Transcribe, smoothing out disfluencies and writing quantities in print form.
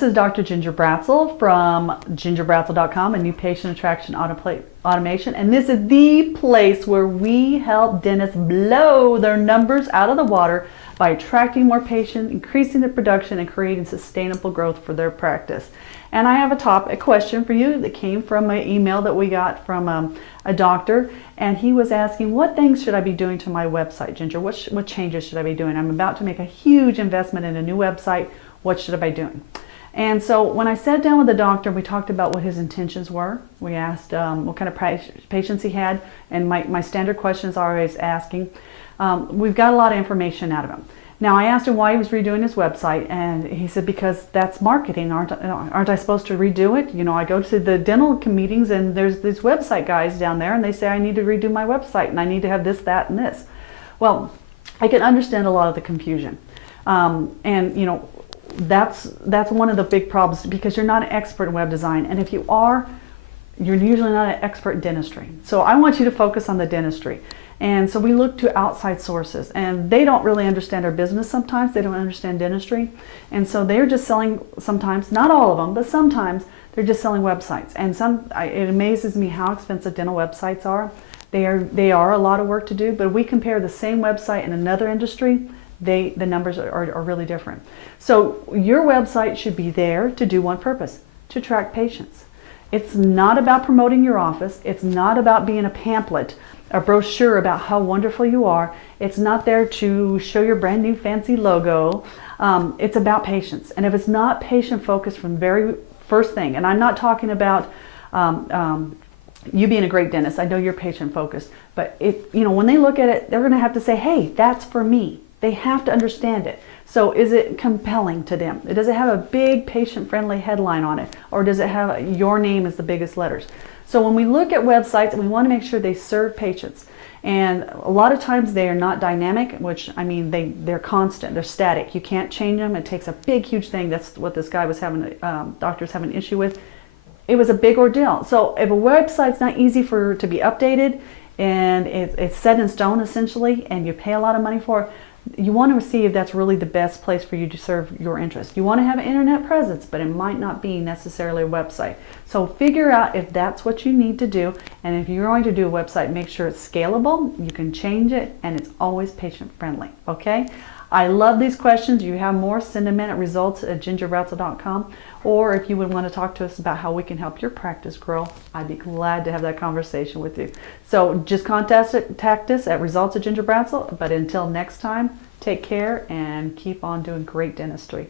this is Dr. Ginger Bratzel from gingerbratzel.com, a new patient attraction automation. And this is the place where we help dentists blow their numbers out of the water by attracting more patients, increasing their production, and creating sustainable growth for their practice. And I have a question for you that came from an email that we got from a doctor, and he was asking, what things should I be doing to my website, Ginger? What changes should I be doing? I'm about to make a huge investment in a new website. What should I be doing? And so when I sat down with the doctor, we talked about what his intentions were. We asked what kind of patients he had, and my standard questions are always asking. We've got a lot of information out of him. Now, I asked him why he was redoing his website, and he said, because that's marketing. Aren't I supposed to redo it? You know, I go to the dental meetings, and there's these website guys down there, and they say I need to redo my website, and I need to have this, that, and this. Well, I can understand a lot of the confusion. And, you know, that's one of the big problems, because you're not an expert in web design, and if you are, you're usually not an expert in dentistry. So I want you to focus on the dentistry. And so we look to outside sources, and they don't really understand our business sometimes. They don't understand dentistry. And so they're just selling, sometimes, not all of them, but sometimes they're just selling websites. And it amazes me how expensive dental websites are. They are a lot of work to do, but if we compare the same website in another industry, the numbers are really different. So your website should be there to do one purpose: to attract patients. It's not about promoting your office. It's not about being a pamphlet, a brochure about how wonderful you are. It's not there to show your brand new fancy logo. It's about patients. And if it's not patient focused from the very first thing, and I'm not talking about you being a great dentist. I know you're patient focused, but when they look at it, they're going to have to say, hey, that's for me. They have to understand it. So is it compelling to them? Does it have a big patient-friendly headline on it? Or does it have your name as the biggest letters? So when we look at websites, we want to make sure they serve patients. And a lot of times they are not dynamic, which, I mean, they're constant, they're static. You can't change them. It takes a big, huge thing. That's what this guy was having, doctors having an issue with. It was a big ordeal. So if a website's not easy to be updated, and it's set in stone essentially, and you pay a lot of money for it, you want to see if that's really the best place for you to serve your interest. You want to have an internet presence, but it might not be necessarily a website. So figure out if that's what you need to do, and if you're going to do a website, make sure it's scalable, you can change it, and it's always patient friendly, okay? I love these questions. You have more, send them in at results@gingerbratzel.com, or if you would want to talk to us about how we can help your practice grow, I'd be glad to have that conversation with you. So just contact us at results@gingerbratzel, but until next time, take care and keep on doing great dentistry.